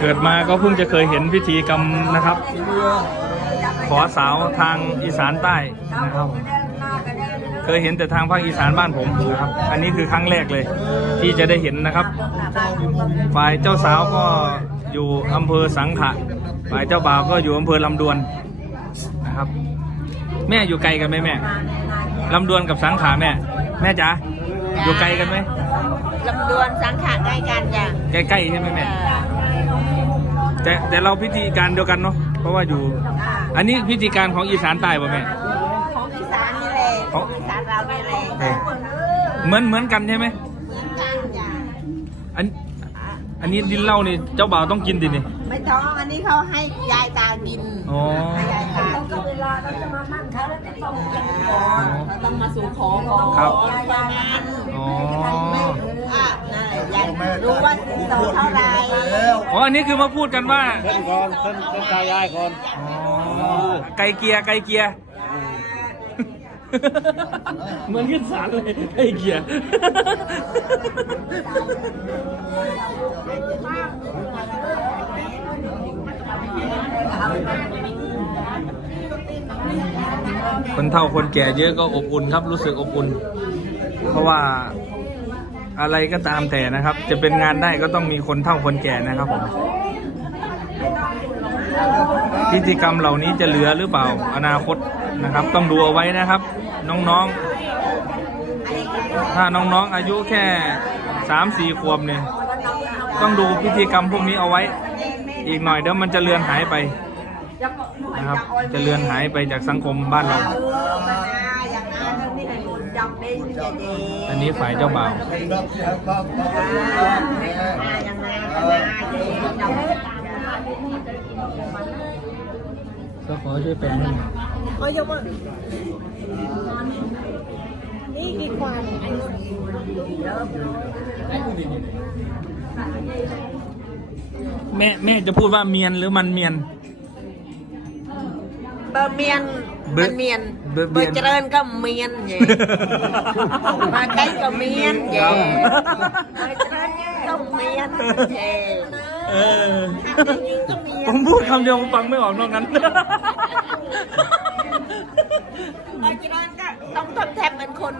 เกิดมาก็เพิ่งจะเคยเห็นพิธีกรรมนะครับ ขอสาวทางอีสานใต้นะครับ เคยเห็นแต่ทางภาคอีสานบ้านผมนะครับ อันนี้คือครั้งแรกเลย ที่จะได้เห็นนะครับ ฝ่ายเจ้าสาวก็อยู่อำเภอสังขะฝ่ายเจ้าบ่าวก็อยู่อำเภอลำดวนนะครับ แม่อยู่ไกลกันไหมแม่ลำดวนกับสังขะแม่ แม่จ๋า อยู่ไกลกันไหมลำดวนสังขารใกล้กันจ้ะใกล้ๆใช่ไหมแม่แต่แต่เราพิธีการเดียวกันเนาะเพราะว่าอยู่ อันนี้พิธีการของอีสานใต้ป่ะแม่ของอีสานนี่แหละขอของงอีสานเรานี่แหละเออเหมือนเหมือนกันใช่ไหมเหมือนกันจ้ะอันอันนี้ดินเหล้านี่เจ้าบ่าวต้องกินดินี่ ไม่ต้องอันนี้เขาให้ยายตากินอ๋อ ให้ยายตากินเวลาเราจะมานั่งเขาแล้วจะต้องเราต้องมาสู่ของก่อนครับประมาณอ๋ออะนั่นแหละยายรู้ว่าสินสอดเท่าไหร่อ๋ออันนี้คือมาพูดกันว่าขึ้นก่อนขึ้นขึ้นตายายก่อนอ๋อ ไกลเกลียไกลเกลียเหมือนขึ้นศาลเลยไกลเกลีย คนเฒ่าคนแก่เยอะก็อบอุ่นครับ รู้สึกอบอุ่น เพราะว่าอะไรก็ตามแต่นะครับ จะเป็นงานได้ก็ต้องมีคนเฒ่าคนแก่นะครับผมพิธีกรรมเหล่านี้จะเหลือหรือเปล่าอนาคตนะครับ ต้องดูเอาไว้นะครับ น้องๆ ถ้าน้องๆอายุแค่สามสี่ขวบเนี่ยต้องดูพิธีกรรมพวกนี้เอาไว้ อีกหน่อยเดี๋ยวมันจะเลือนหายไปนะครับจะเลือนหายไปจากสังคมบ้านเราเออมาอย่างนั้นนี่ให้หนุนจำได้เจเจอันนี้ฝ่ายเจ้าบ่าวอย่างนั้นอย่างนั้นจำได้ก็ขอช่วยแปลให้หน่อยโอ้ยยกมือนี่กี่ควันอันนี้ แม่แม่จะพูดว่าเมียนหรือมันเมียน เบอร์เมียนเบอร์มันเมียนเบอร์เมีเบยอนร์เจริญก็เมียนเย่มาใกล้ก็เมียนเย่ครับเบอร์เจริญก็เมียนเย่เออทำยิงก็เมียผนมพูดคำเดียวผมฟังไม่ออกนอกนั้น เบอร์เจริญก็ต้องทบแทบเป็นคน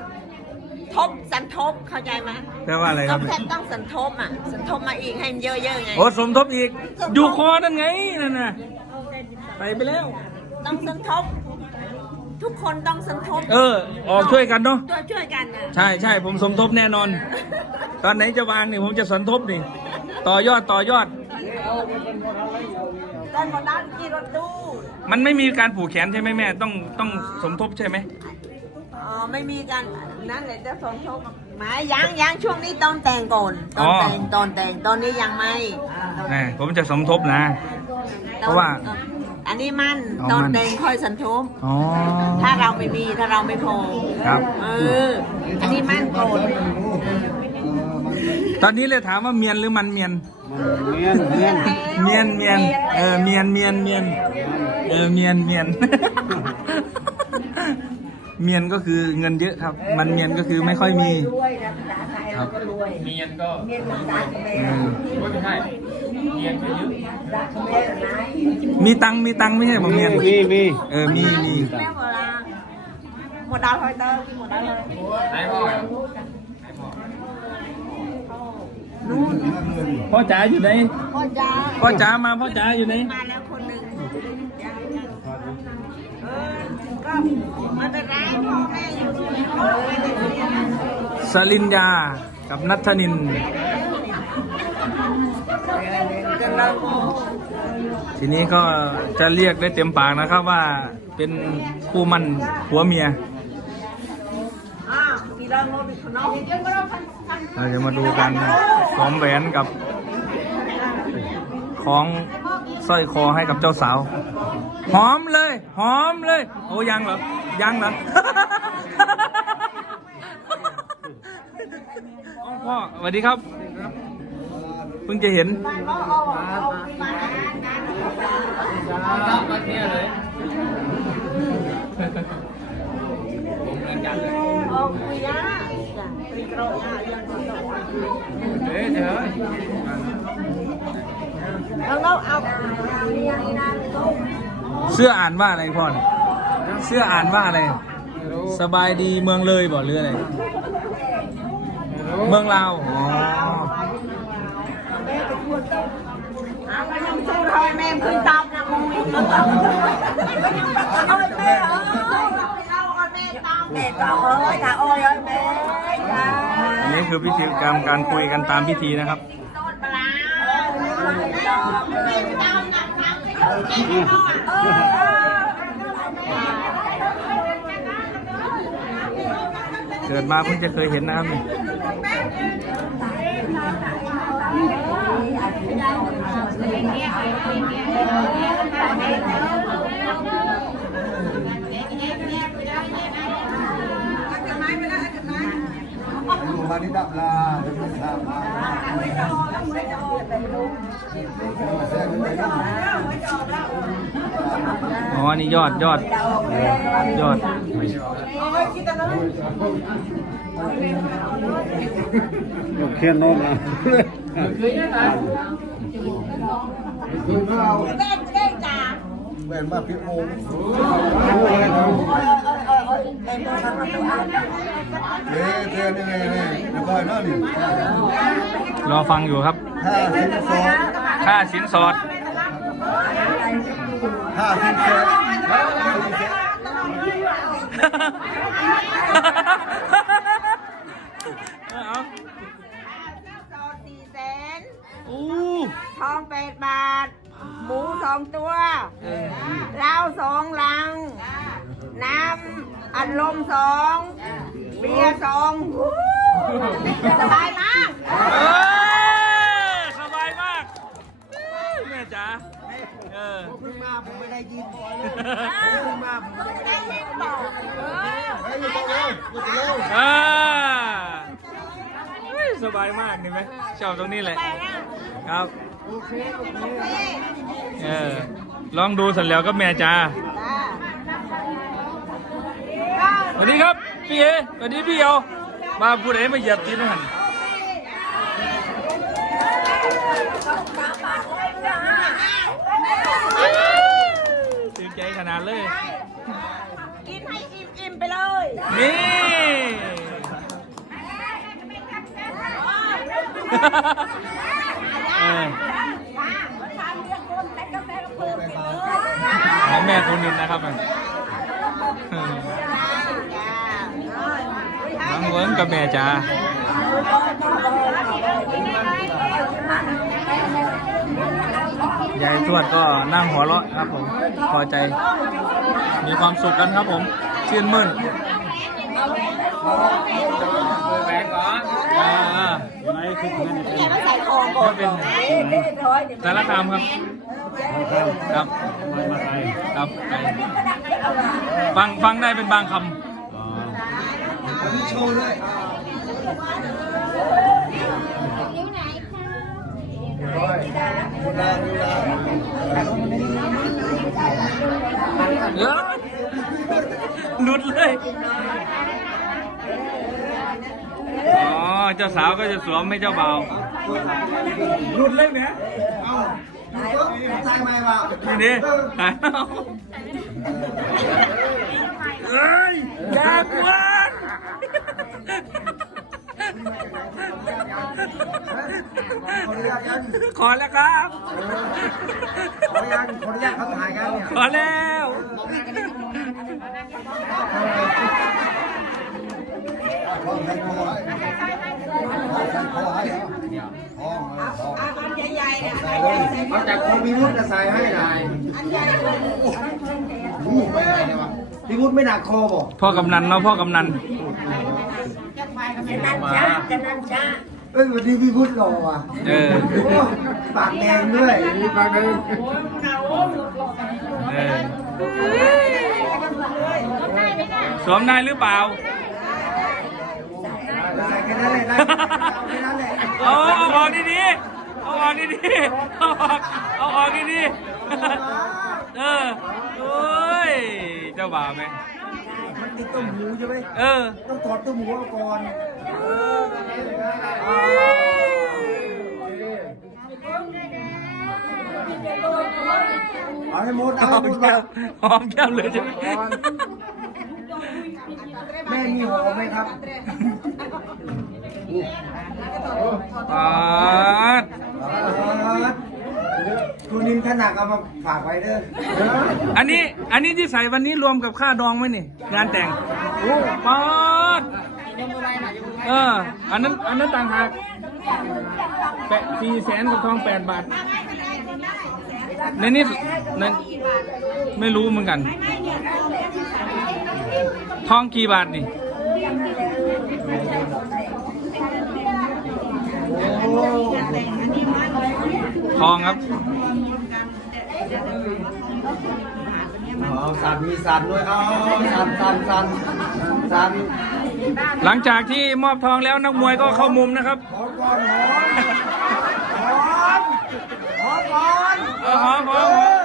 ทบสันทบเข้าใจไหมแปลว่าอะไรคต้รัอบ งแทบต้องสันทบอะสันทบมาอีกให้มันเยอะๆไง โอ้สมทบอีก อยู่คอนั่นไงนั่นน่ะไปไปแล้ว ต้องสันทบ ทุกคนต้องสันทบเออออกช่วยกันเนาะช่วยช่วยกันนะใช่ใช่ผมสมทบแน่นอน ตอนไหนจะวางนี่ผมจะสมทบนี่ ต่อยอดต่อยอดได้หมดด้านกี่รถตู้มันไม่มีการผูกแขนใช่ไหมแม่ ต้องต้องสมทบใช่ไหม อ๋อไม่มีกันนั่นแหละจะสมทบหมายยังยังช่วงนี้ตอนแต่งก่อนตอนแต่งตอนแต่งตอนนี้ยังไม่แน่ผมจะสมทบนะ เพราะว่า อันนี้มันอ๋อตอนมั่นแต่งค่อยสันทบอ๋อถ้าเราไม่มีถ้าเราไม่พอครับเอออันนี้มันก่อนตอนนี้เลยถามว่าเมียนหรือมันเมียน เมียนเมียนเมียนเมียนเออเมียนเมียนเมียนเออเมียนเมียน เมียนก็คือเงินเยอะครับ มันเมียนก็คือไม่ค่อยมีครับเมียนก็ไม่ใช่เมียนก็เยอะมีตังค์มีตังค์ไม่ใช่บอกเมียนมีมีเออมีมีแล้วเวลาหมดดาวคอยเตอร์หมดดาวเลยนู่นพ่อจ๋าอยู่ไหน พ่อจ้าพ่อจ๋ามาพ่อจ๋าอยู่ไหน มาแล้วคนหนึ่งเออ สลินยากับนัทนิน ทีนี้ก็จะเรียกได้เต็มปากนะครับว่าเป็นคู่มั่นผัวเมียเราโน้ตอีกคนน้องเดี๋ยวก็เราพันพันเราจะมาดูกันสวมแหวนกับของสร้อยคอให้กับเจ้าสาว หอมเลย หอมเลย โอ้ยังเหรอ ยังเหรอพ่อสวัสดีครับเพิ่งจะเห็นโอ้คุยยาตรีกรยายังคุย เฮ้ยเดี๋ยว เอา เสื้ออ่านว่าอะไรพ่อเนี่ยเสื้ออ่านว่าอะไร สบายดีเมืองเลยบอกหรืออะไร เมืองลาวอ๋อเอาไปยังสู้รอยแม่คืนตอบนะมึงเอาไปแม่เอ้ยเอาเอาแม่ตอบแม่ตอบเอ้ยถ้าโอ้ยเอ้ยแม่จ้าอันนี้คือพิธีกรรมการคุยกันตามพิธีนะครับต้นปลา เกิดมาเพิ่งจะเคยเห็นนะครับนี่ มาที่ดับลาเป็นคนทำมาอ๋ออันนี่ยอดยอดยอดยกเขียนโน้นนะเก่งจ้าเป็นมาพิโอ เฮ้ยเทียนนี่นี่นี่เดี๋ยวก่นนะนี่รอฟังอยู่ครับ ห้าสิบสองค่าสินสอด ห้าสิบเจ็ดเอาสอดสี่แสนอู้ทองแปดบาท หมูสองตัวเหล้าสองลัง น้ำ อัดลมสองเบียร์สองวู้สบายมากเออสบายมากแม่จ๋าเออเพิ่งมาผมไม่ได้ยินเพิ่งมาผมไม่ได้ยินบอกเออเฮ้ยอยู่ตรงนี้อยู่ตรงนี้อ่าเฮ้ยสบายมากนี่ไหมชอบตรงนี้แหละครับเออลองดูเสร็จแล้วก็แม่จ๋า สวัสดีครับพี่เอสวัสดีพี่เอวมาผู้ใดมาเหยียบตีนหันตื่นใจขนาดเลย กินให้อิ่มๆไปเลย นี่เออของแม่คนนึงนะครับ เออน้งเวิร์นกับแม่จ๋ายายทวดก็นั่งหัวเราะครับผมพอใจ มีความสุขกันครับผมชื่นมื่นแหวนก่อนอ่าไหนคือเงินแกมาใส่ทองก่อนเป็นสารคามครับครับ ครับ ฟัง ฟังได้เป็นบางคำ พี่โชว์เลยำเออหลุดเลย อ๋อ เจ้าสาวก็จะสวมให้เจ้าบ่าวหลุดเลยเนี่ยเอาใช่ไหมวะนี่ดิหายเอา เอ้ยอย่ากวนขอแล้วครับ ขอยังขออนุญาตเขาถ่ายกันเนี่ยขอแล้วท้องใส่คอไว้ท้องใส่คอให้ท้องท้องอันใหญ่ๆเนี่ยเอาจากคนพิวุฒิใส่ให้หน่อยอันใหญ่เลยอู้ไม่ได้เลยวะพิวุฒิไม่หนักคอบอกพ่อกำนันเนาะพ่อกำนัน จะนั่นช้าจะนั่นช้าเอ้ยวันนี้พิวุฒิหล่อว่ะเออปากแดงด้วยปากแดงเออสวมได้หรือเปล่าใส่แค่นั้นเลยได้แค่นั้นแหละเอาเอาออกดีๆเอาออกดีๆเอาออกเอาออกดีๆเออโอ้ยเจ้าบ่าวไหมมันติดต้มหูใช่ไหมเออ ต้องถอดต้มหูออกก่อน เเอาให้หมดหเอาอให้มหมดแก้มหอมแก้มเลยใช่ไหมแม่มีหอมไหมครับอ่าคุณนินขนาดเอามาฝากไว้เด้ออันนี้ อันนี้ที่ใส่วันนี้รวมกับค่าดองไหมนี่ งานแต่งโอ้ปาด เออ อันนั้น อันนั้นต่างหากแปดสี่แสนกับทองแปดบาท ในนี้ในไม่รู้เหมือนกัน ทองกี่บาทนี่ ทองครับเอาสันมีสันด้วย เอาสันสันสันสัน หลังจากที่มอบทองแล้วนักมวยก็เข้ามุมนะครับหอมก่อนหอมหอมหอมก่อนเออหอมหอม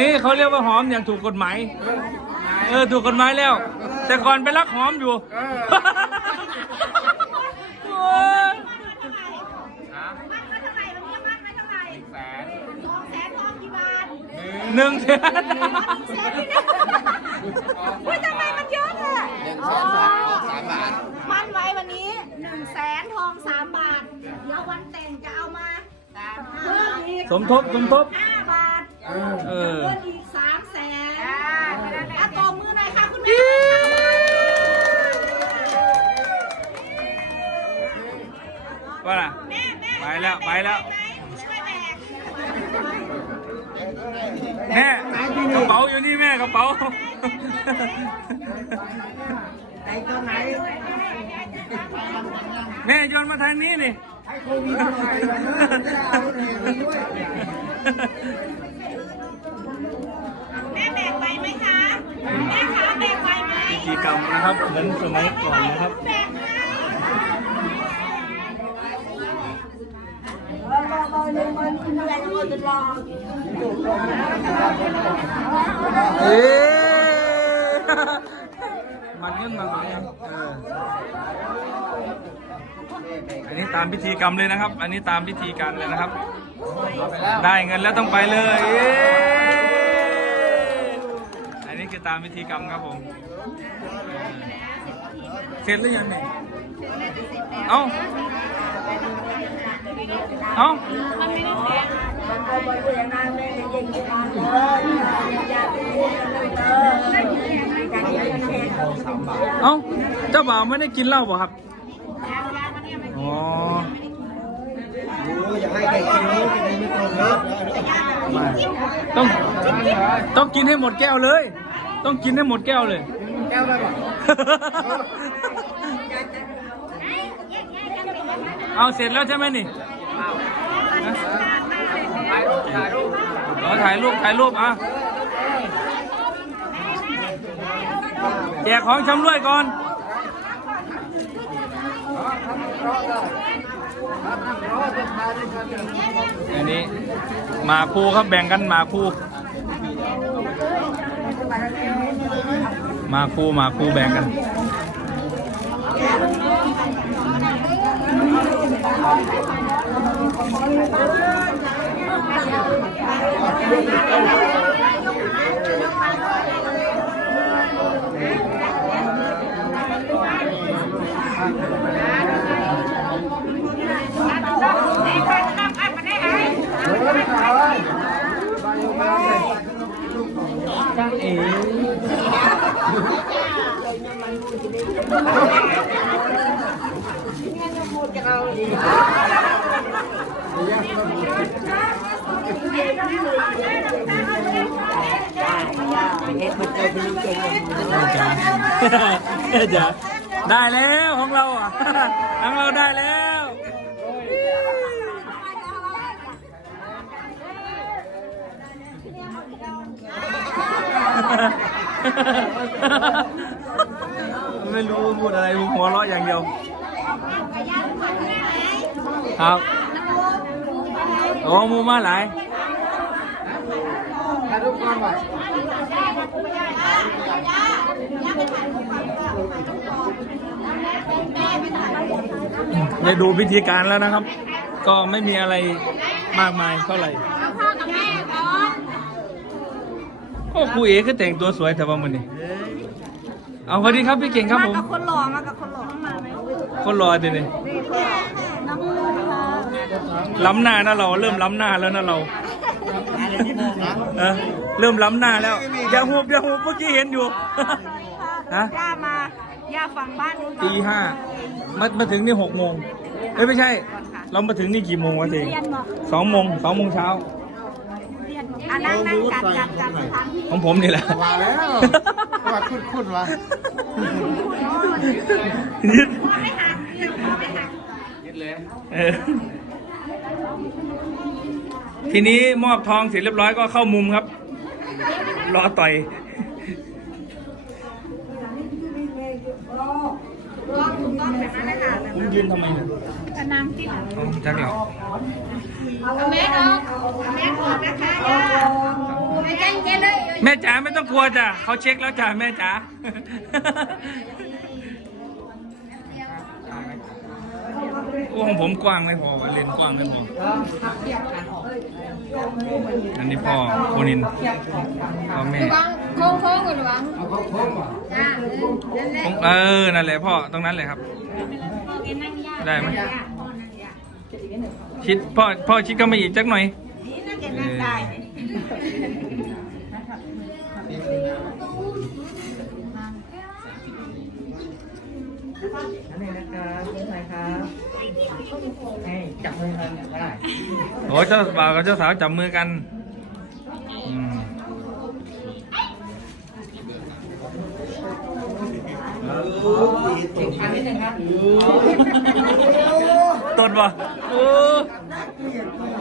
นนี้เขาเรียกว่าหอมอย่างถูกกฎหมาย เออถูกกฎหมายแล้ว แต่ก่อนไปรักหอมอยู่โอ้ยหนึ่งแสนอุ้ยทำไมมันเยอะอะมันไว้วันนี้หนึ่งแสนทองสามบาท เดี๋ยววันแต่งจะเอามาเพิ่มอีกสมทบ สมทบห้าบาท เออเพิ่มอีกสามแสนอะตบมือหน่อยค่ะคุณแม่ว่าล่ะไปแล้วไปแล้ว ช่วยแบกแม่กระเป๋าอยู่นี่แม่กระเป๋า ไหนตัวไหนแม่โยนมาทางนี้นี่ ให้โควิดหน่อยนะจะได้เอาเหรียญด้วย แม่แบกไปไหมคะแม่คะแบกไปไหม พิธีกรรมนะครับ เหมือนสมัยก่อนนะครับเอ๊มันเงินมันเงินเอออันนี้ตามพิธีกรรมเลยนะครับ อันนี้ตามพิธีการเลยนะครับ ได้เงินแล้วต้องไปเลย อันนี้คือตามพิธีกรรมครับผม เสร็จหรือยังเนี่ยเอ้า เอ้า เอ้า เจ้าบ่าวไม่ได้กินเหล้าเปล่ะครับ อ๋อโอ้ยอย่าให้ใครกินเลยจะได้ไม่ต้องเยอะไม่ต้อง ต้องกินให้หมดแก้วเลย ต้องกินให้หมดแก้วเลย แก้วได้ปะเอาเสร็จแล้วใช่ไหมนี่ถ่ายรูปถ่ายรูปถ่ายรูปถ่ายรูปอะแจกของชำร่วยก่อนอันนี้หมาคู่ครับแบ่งกันหมาคู่ มาคู่หมาคู่แบ่งกัน จ้างเอ๋จ้ะ ได้แล้วของเราอะของเราได้แล้ว ไม่รู้พูดอะไรผมหัวเราะอย่างเดียว ครับโอ้หมูมาหลายถ่ายรูปก่อนว่ะได้ดูพิธีการแล้วนะครับ ก็ไม่มีอะไรมากมายเท่าไหร่โอ้ครูเอคือแต่งตัวสวยแต่ว่ามันนี่เอาสวัสดีครับพี่เก่งครับผม กับคนหล่อมากับคนหล่อมาไหมคนรอเดี๋ยวนี้น้องมูค่ะล้ำหน้านะเราเริ่มล้ำหน้าแล้วนะเราเออเริ่มล้ำหน้าแล้วอย่าหูบอย่าหูบเมื่อกี้เห็นอยู่ ฮะ ย่ามาย่าฝั่งบ้านนู้นตีห้ามามาถึงนี่หกโมงเอ้ยไม่ใช่ เรามาถึงนี่กี่โมงวะเองเรียนบอกสองโมงสองโมงเช้าเรียนบ อกอะนั่งนั่งจัดจัดจัดสถานที่ของผมนี่แหละว่าแล้วว่าคุ้นคุ้นๆวะยึดไม่หักเรียนพอไม่หักเออทีนี้มอบทองเสร็จเรียบร้อยก็เข้ามุมครับ รอต่อยรอบถูกต้องแบบนั้นเลยค่ะผมยืนทำไมเนี่ยจะน้ำจิ้มอ๋อจักเหรอ เอาแม่ออกเอาแม่ออกนะคะย่าไม่ใจเย็นเลยแม่จ๋าไม่ต้องกลัวจ้ะเขาเช็คแล้วจ้ะแม่จ๋าโอ้ของผมกว้างไม่พอเลนส์กว้างไม่พออันนี้พ่อโคนินพ่อแม่โค้งโค้งก่อนหรือวังจ้าเออนั่นแหละผมเออนั่นแหละพ่อตรงนั้นเลยครับพ่อแกนั่งย่าได้ไหม ย่าพ่อนั่งย่าชิดพ่อพ่อชิดก็มาอีกจักหน่อย นี่น่าจะนั่งได้อันนี้นะครับเป็นไงครับให้จับมือกันได้โอ้เจ้าบ่าวกับเจ้าสาวจับมือกันอืมอันนิดนึงครับตดบ่โอ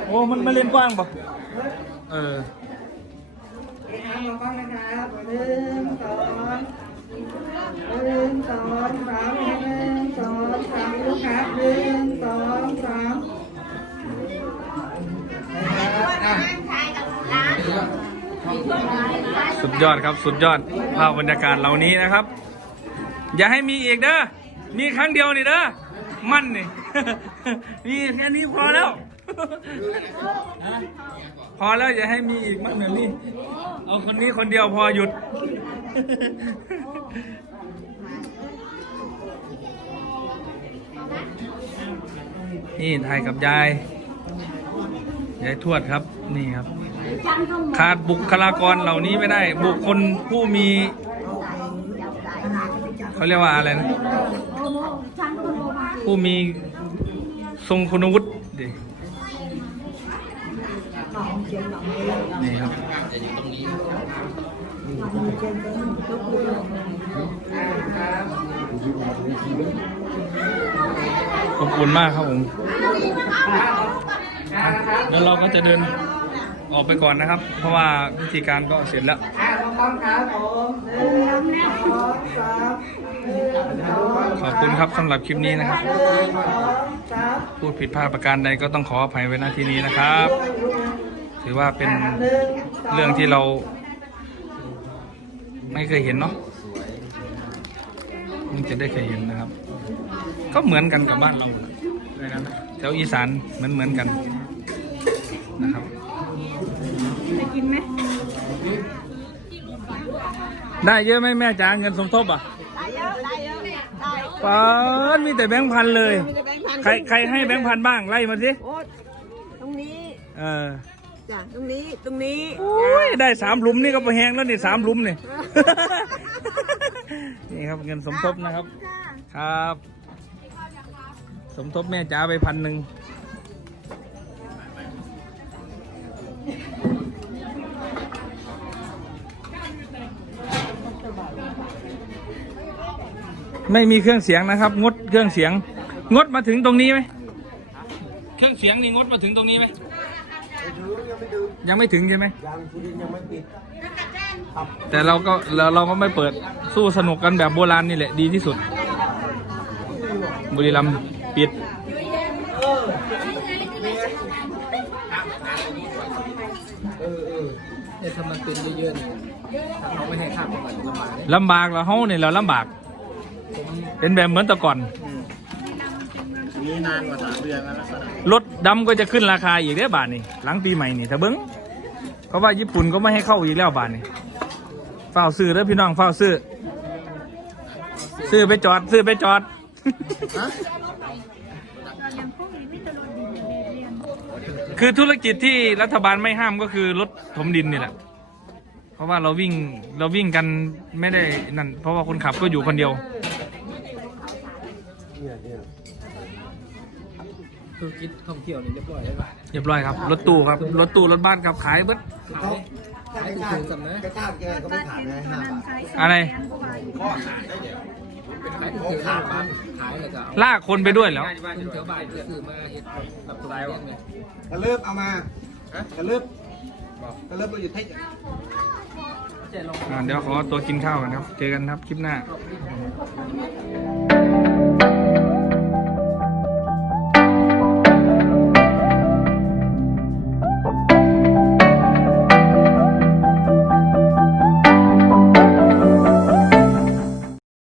โอ้มันมาเล่นกว้างบ่เออมองกล้องนะครับหนึ่งสองหนึ่งสองสามหนึ่งสองสามลูกครับหนึ่งสองสามสุดยอดครับสุดยอดภาพบรรยากาศเหล่านี้นะครับ อย่าให้มีอีกเด้อมีครั้งเดียวนี่เด้อมั่นนี่ มีแค่นี้พอแล้ว พอแล้วอย่าให้มีอีกมั่นเหมือนนี่เอาคนนี้คนเดียวพอหยุด นี่ถ่ายกับยาย ยายทวดครับ นี่ครับ ขาดบุคลากรเหล่านี้ไม่ได้ บุคคลผู้มีเขาเรียกว่าอะไรนะ ผู้มี ทรงคุณวุฒิดินี่ครับขอบคุณมากครับผมแล้วเราก็จะเดินออกไปก่อนนะครับ เพราะว่าพิธีการก็เสร็จแล้วขอบคุณครับสำหรับคลิปนี้นะครับ หนึ่งสองสามพูดผิดพลาดประการใดก็ต้องขออภัยไว้ณที่นี้นะครับ ถือว่าเป็นเรื่องที่เรา ไม่เคยเห็นเนาะมันจะได้เคยเห็นนะครับ ก็เหมือนกันกับบ้านเราเลยนะแถวอีสานเหมือนเหมือนกันนะครับจะกินไหมได้เยอะไหมแม่จ๋าเงินสมทบอะได้เยอะได้เยอะได้ ป้าดมีแต่แบงค์พันเลย มีแต่แบงค์พันใครใครให้แบงค์พันบ้างไล่มาสิโอ้ตรงนี้เออจ้ะตรงนี้ตรงนี้โอ้ยได้สามหลุมนี่ก็ไปแหงแล้วนี่สามหลุมนี่ นี่ครับเงินสมทบนะครับ ครับ สมทบแม่จ๋าไปพันหนึ่ง ไม่มีเครื่องเสียงนะครับ งดเครื่องเสียง งดมาถึงตรงนี้ไหมเครื่องเสียงนี่งดมาถึงตรงนี้ไหมยังไม่ถึงใช่ไหมยังคุณยังไม่ปิดนักกระแจ้งแต่เราก็เราเราก็ไม่เปิดสู้สนุกกันแบบโบราณนี่แหละดีที่สุด บุรีรัมย์ปิดเออเออเนี่ยถ้ามันเป็นเยอะๆเนี่ยถ้าเขาไม่ให้ข้ามไปก่อนจะมาเนี่ยลำบากเราเฮาเนี่ยเราลำบาก เป็นแบบเหมือนแต่ก่อนนี่นานกว่าสามเดือนแล้วนะรถดำก็จะขึ้นราคาอีกได้อบาทนี่หลังปีใหม่นี่ถ้าเบิ้งเพราะว่าญี่ปุ่นก็ไม่ให้เข้าอีกแล้วบาทนี่เฝ้าซื้อเด้อพี่น้องเฝ้าซื้อ ซื้อไปจอด ซื้อไปจอดคือธุรกิจที่รัฐบาลไม่ห้ามก็คือรถถมดินนี่แหละ เพราะว่าเราวิ่งเราวิ่งกันไม่ได้นั่นเพราะว่าคนขับก็อยู่คนเดียวธุรกิจท่องเที่ยวนี่เรียบร้อยแล้วป่ะเรียบร้อยครับรถตู้ครับรถตู้รถบ้านครับขายเบิดขายขายถูกๆกันนะกระชากแกก็ไม่ขายนะห้าบาทอะไรขายถูกๆห้าบาทขายแล้วก็เอาลากคนไปด้วยแล้วขึ้นแถวบ้านเพื่อซื้อมาเฮ็ดรับตัวเองเนี่ยกระเลิบเอามากระเลิบกระเลิบเราอยู่ที่ อ่าเดี๋ยวขอตัวกินข้าวกันครับ เจอกันครับคลิปหน้า